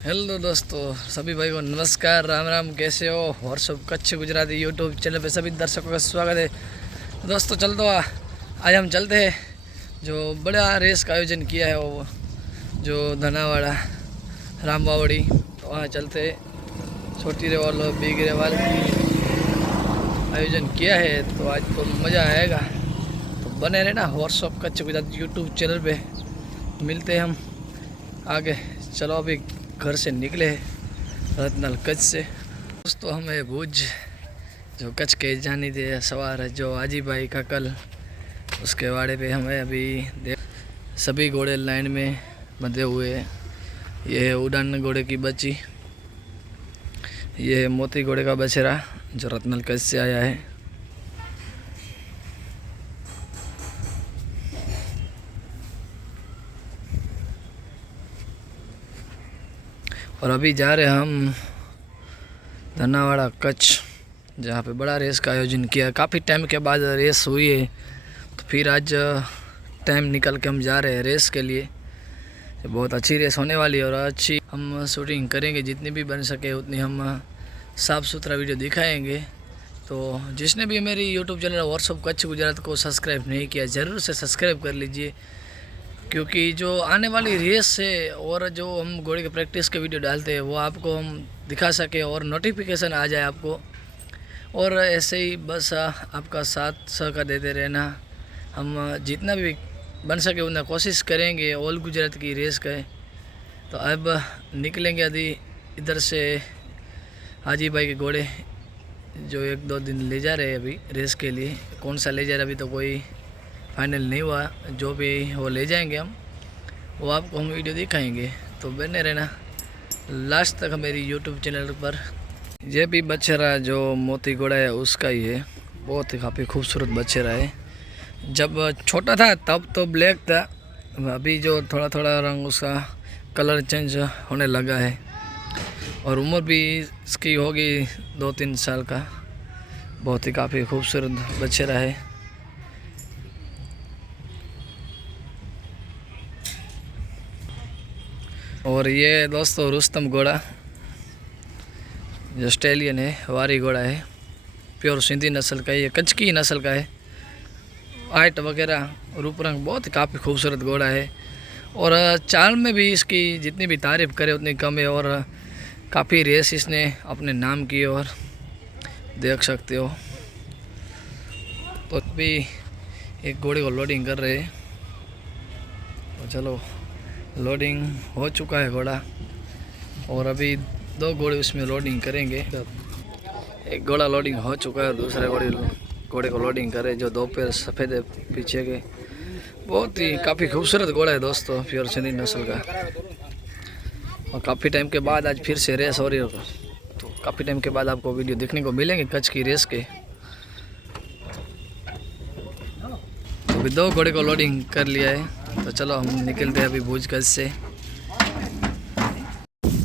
Hello दोस्तों, सभी भाई को नमस्कार, राम राम। कैसे हो? और सब कच्छ गुजराती यूट्यूब चैनल पे सभी दर्शकों का स्वागत है। दोस्तों चल दो, आज हम चलते हैं जो बड़ा रेस का आयोजन किया है वो जो धनावाड़ा राम बावड़ी, तो वहाँ चलते हैं। छोटी रेवाल और बिग रेवाल आयोजन किया है, तो आज तो मज़ा आएगा। तो बने रहना WhatsApp Kutch Gujarati YouTube channel पे। मिलते हैं हम आगे। चलो अभी घर से निकले रत्नाल कच्छ से। दोस्तों हमें भुज जो कच्छ के जानी थे सवार है जो आजी भाई का कल उसके वाड़े पे हमें अभी सभी घोड़े लाइन में बंधे हुए हैं। ये है उड़ान घोड़े की बच्ची, ये है मोती घोड़े का बछड़ा जो रत्नाल कच्छ से आया है। और अभी जा रहे हम धनावाड़ा कच्छ, जहाँ पे बड़ा रेस का आयोजन किया। काफ़ी टाइम के बाद रेस हुई है, तो फिर आज टाइम निकल के हम जा रहे हैं रेस के लिए। बहुत अच्छी रेस होने वाली है और अच्छी हम शूटिंग करेंगे, जितनी भी बन सके उतनी हम साफ़ सुथरा वीडियो दिखाएंगे। तो जिसने भी मेरी YouTube channel WhatsApp Kutch Gujarat को सब्सक्राइब नहीं किया, ज़रूर से सब्सक्राइब कर लीजिए, क्योंकि जो आने वाली रेस है और जो हम घोड़े के प्रैक्टिस के वीडियो डालते हैं वो आपको हम दिखा सके और नोटिफिकेशन आ जाए आपको। और ऐसे ही बस आपका साथ सहकार देते रहना। हम जितना भी बन सके उतना कोशिश करेंगे ऑल गुजरात की रेस का। तो अब निकलेंगे अभी इधर से। हाजी भाई के घोड़े जो 1-2 दिन ले जा रहे हैं अभी रेस के लिए। कौन सा ले जा रहे अभी तो कोई फाइनल नहीं हुआ, जो भी वो ले जाएंगे हम, वो आपको हम वीडियो दिखाएंगे। तो बने रहना लास्ट तक मेरी यूट्यूब चैनल पर। ये भी बछड़ा जो मोती घोड़ा है उसका ही है, बहुत ही काफ़ी खूबसूरत बछड़ा है। जब छोटा था तब तो ब्लैक था, अभी जो थोड़ा थोड़ा रंग उसका कलर चेंज होने लगा है। और उम्र भी इसकी होगी 2-3 साल का। बहुत ही काफ़ी खूबसूरत बछड़ा है। और ये दोस्तों रुस्तम घोड़ा जो ऑस्ट्रेलियन है, वारी घोड़ा है, प्योर सिंधी नस्ल का है, ये कच्छ की नस्ल का है। हाइट वगैरह रूप रंग बहुत काफ़ी खूबसूरत घोड़ा है। और चाल में भी इसकी जितनी भी तारीफ़ करे उतनी कम है। और काफ़ी रेस इसने अपने नाम की और देख सकते हो। तो अभी एक घोड़े को लोडिंग कर रहे हैं, तो चलो लोडिंग हो चुका है घोड़ा। और अभी 2 घोड़े उसमें लोडिंग करेंगे। एक घोड़ा लोडिंग हो चुका है, दूसरे घोड़े को लोडिंग करे जो 2 पैर सफ़ेद है पीछे के। बहुत ही काफ़ी खूबसूरत घोड़ा है दोस्तों, प्योर सिंधी नस्ल का। और काफ़ी टाइम के बाद आज फिर से रेस हो रही है, तो काफ़ी टाइम के बाद आपको वीडियो देखने को मिलेंगे कच्छ की रेस के। तो अभी 2 घोड़े को लोडिंग कर लिया है, तो चलो हम निकलते हैं अभी भुज कच्छ से।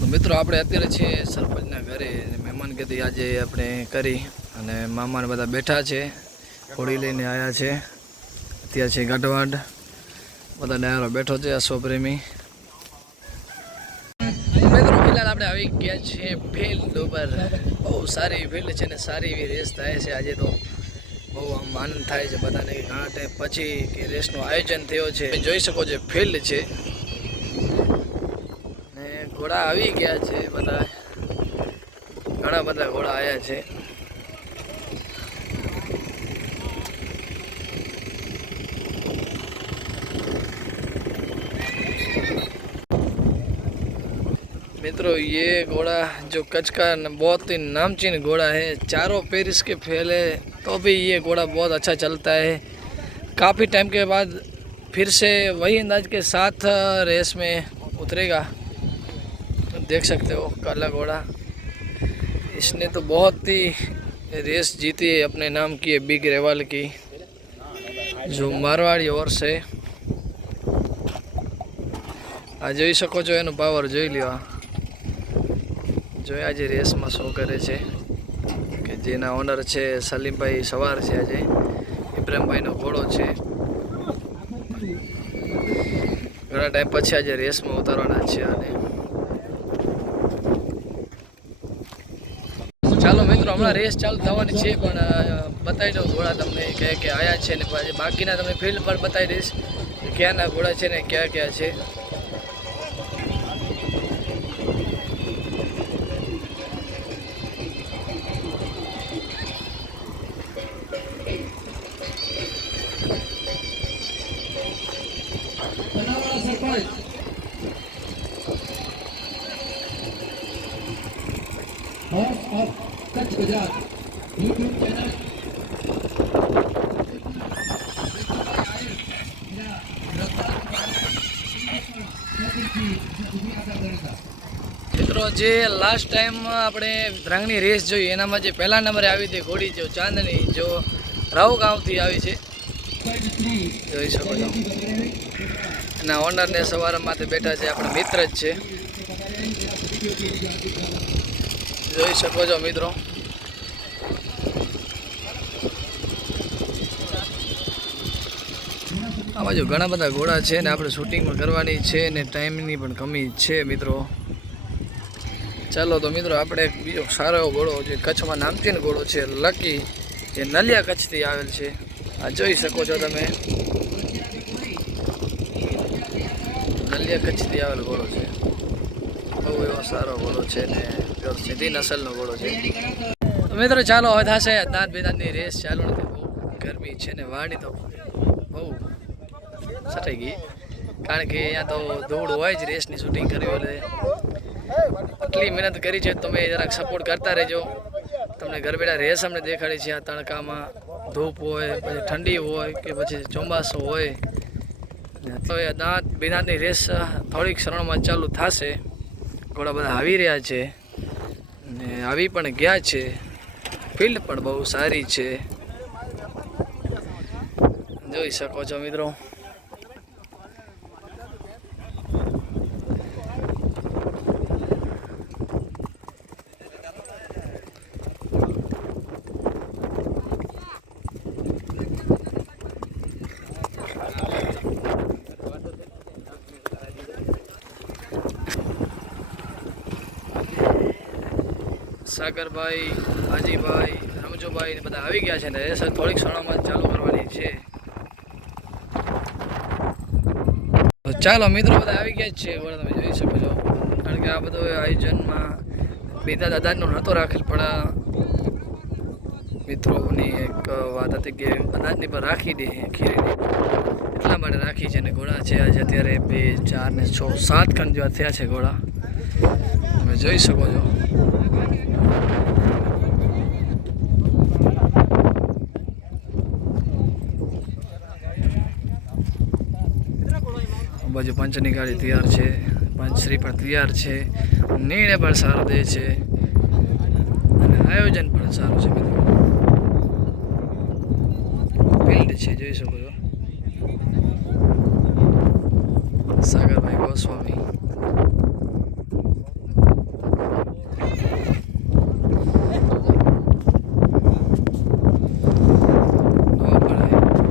तो मित्रों આપણે અત્યારે છે સરપંચના ઘરે મહેમાન ગતિ આજે આપણે કરી અને મામાને બધા બેઠા છે, ઘોડી લઈને આવ્યા છે। અત્યારે છે ગઢવાડ, બધા ડાયરો બેઠો છે અશ્વપ્રેમી। મિત્રો ફિલહાલ આપણે આવી ગયા છે ફિલ્ડ ઉપર। બહુ સારી ફિલ્ડ છે ને સારી એવી રેસ થાય છે આજે। તો બહુ આમ આનંદ થાય છે બધાને કે ઘણા ટાઈમ પછી કે રેસનું આયોજન થયો છે। જોઈ શકો છો ફિલ્ડ છે ને ઘોડા આવી ગયા છે બધા, ઘણા બધા ઘોડા આવ્યા છે। मित्रों ये घोड़ा जो कच्छ का बहुत ही नामचीन घोड़ा है, चारों पैर इसके फैले, तो भी ये घोड़ा बहुत अच्छा चलता है। काफ़ी टाइम के बाद फिर से वही अंदाज के साथ रेस में उतरेगा। देख सकते हो काला घोड़ा, इसने तो बहुत ही रेस जीती है, अपने नाम की है बिग रेवाल की, जो मारवाड़ी और से। आ જોઈ શકો છો એનો પાવર જોઈ લ્યો। जो आज रेस में शो करे छे कि जेना ओनर छे सलीम भाई सवार छे। आज इब्राहिम भाई नो घोड़ो छे। घणा टाइम पछी आज रेस में उतारवाना छे। ચાલો મિત્રો, હમણાં રેસ ચાલુ થવાની છે, પણ બતાવી દઉં ઘોડા તમને કે આયા છે ને બાકીના તમને ફિલ્ડ પર બતાવી દઈશ ક્યાંના ઘોડા છે ને ક્યાં ક્યાં છે. કચ્છ ગુજરાત યુટ્યુબ ચેનલ મિત્રો, જે લાસ્ટ ટાઈમ આપણે ધ્રાંગની રેસ જોઈ એનામાં જે પહેલા નંબરે આવી હતી ઘોડી જો ચાંદની, જો રાવ ગામથી આવી છે, જોઈ શકો છો. એના ઓનરને સવારમાં બેઠા છે, આપણા મિત્ર જ છે, જોઈ શકો છો મિત્રો. આ બાજુ ઘણા બધા ઘોડા છે ને આપણે શૂટિંગમાં કરવાની છે ને ટાઈમની પણ કમી છે મિત્રો. ચાલો તો મિત્રો, આપણે એક બીજો સારો એવો ઘોડો જે કચ્છમાં નામચીન ઘોડો છે લકી, જે નલિયા કચ્છથી આવેલ છે. આ જોઈ શકો છો તમે, નલિયા કચ્છથી આવેલ ઘોડો છે. બહુ એવો સારો ઘોડો છે ને સીધી નસલનો ઘોડો છે. તો મિત્રો ચાલો, હવે થશે દાંત બેદાંતની રેસ ચાલુ નથી. બહુ ગરમી છે ને વાડી તો બહુ સટાઈ ગઈ, કારણ કે અહીંયા તો દોડ હોય જ રેસની શૂટિંગ કરવી એટલે આટલી મહેનત કરી છે. તમે જરાક સપોર્ટ કરતા રહેજો. તમને ઘર બેઠા રેસ અમને દેખાડી છે. આ તડકામાં ધૂપ હોય, પછી ઠંડી હોય કે પછી ચોમાસું હોય, તો એ દાંત બેદાંતની રેસ થોડીક ક્ષણોમાં ચાલુ થશે. ઘોડા બધા આવી રહ્યા છે ને આવી પણ ગયા છે. ફિલ્ડ પણ બહુ સારી છે, જોઈ શકો છો મિત્રો. સાગરભાઈ, હાજીભાઈ, રમજોભાઈ ને બધા આવી ગયા છે ને રેસ થોડીક ક્ષણોમાં ચાલુ કરવાની છે. તો ચાલો મિત્રો, બધા આવી ગયા જ છે, તમે જોઈ શકો છો. કારણ કે આ બધું આયોજનમાં બીજા દાદાનું નહોતો રાખેલ, પણ મિત્રોની એક વાત હતી કે અનાજની પર રાખી દે ખીરીની, એટલા માટે રાખી છે. ને ઘોડા છે આજે અત્યારે 2, 4 ને 6, 7 ખંડ જેવા થયા છે ઘોડા, તમે જોઈ શકો છો. બાજુ પંચની ગાડી તૈયાર છે, પંચશ્રી પણ તૈયાર છે, નિર્ણય પણ સારો દે છે અને આયોજન પણ સારું છે મિત્રો. ફિલ્ડ છે, જોઈ શકો છો. સાગરભાઈ ગોસ્વામી,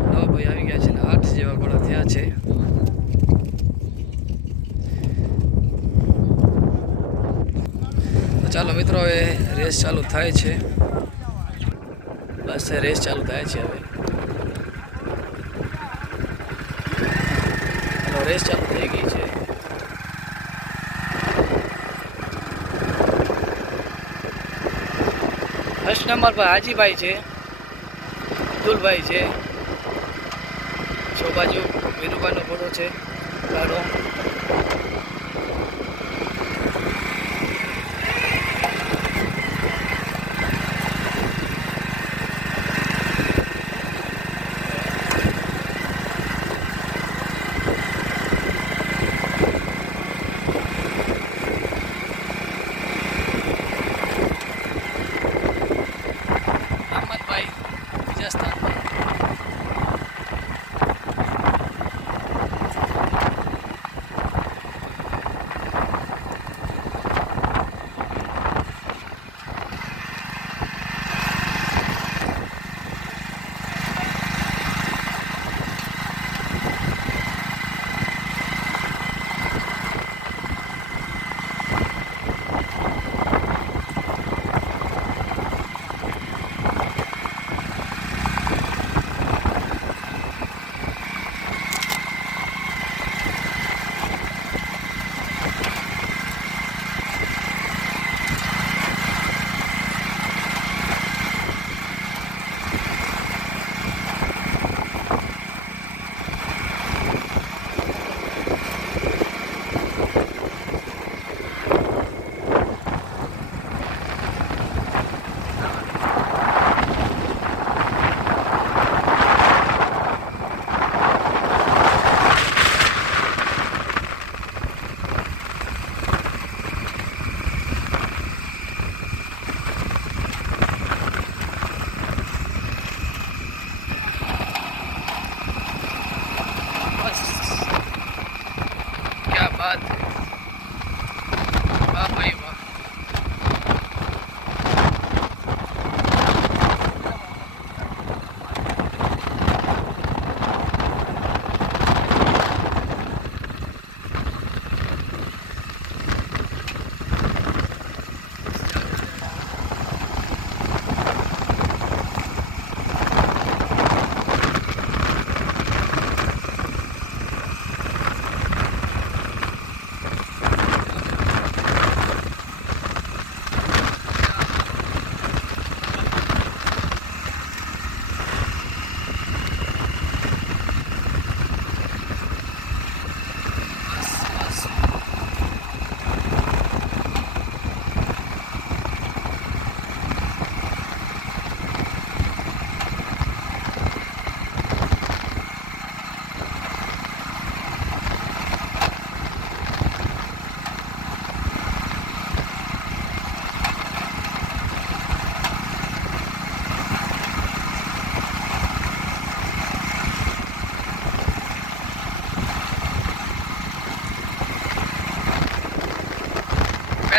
નવાભાઈ આવી ગયા છે ને 8 જેવા ઘોડા થયા છે. ચાલો મિત્રો, હવે રેસ ચાલુ થાય છે. બસ રેસ ચાલુ થાય છે. હવે રેસ ચાલુ થઈ ગઈ છે. ફર્સ્ટ નંબર પર હાજીભાઈ છે, અબ્દુલભાઈ છે, છો બાજુ વીરુભાઈનો ઘોડો છે ગાડો.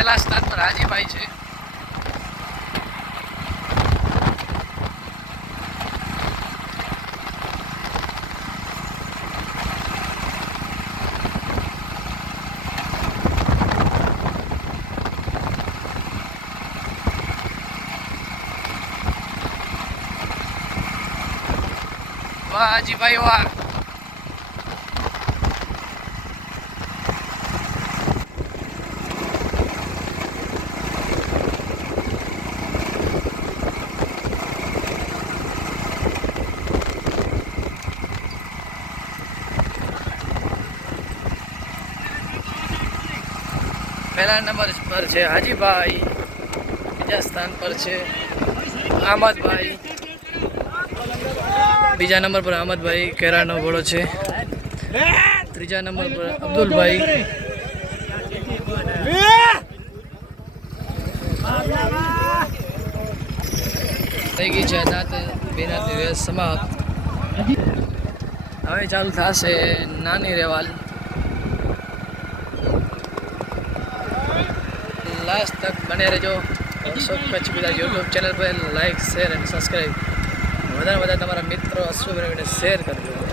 પહેલા સ્થાન પર હાજીભાઈ છે. વાહ હાજીભાઈ વાહ. પહેલા નંબર પર છે હાજીભાઈ, બીજા સ્થાન પર છે અહમદભાઈ, બીજા નંબર પર અહમદભાઈ કેરાનો ઘોડો છે, ત્રીજા નંબર પર અબ્દુલભાઈ, થઈ ગઈ છે બેનાથી રેસ સમાપ્ત. હવે ચાલુ થશે નાની રેવાલ. લાસ્ટ તક બને રહેજો. અશોક કચ્છ ગુજરાત યુટ્યુબ ચેનલ પર લાઈક શેર અને સબસ્ક્રાઈબ વધારે તમારા મિત્રો અશ્વભાઈને શેર કરજો.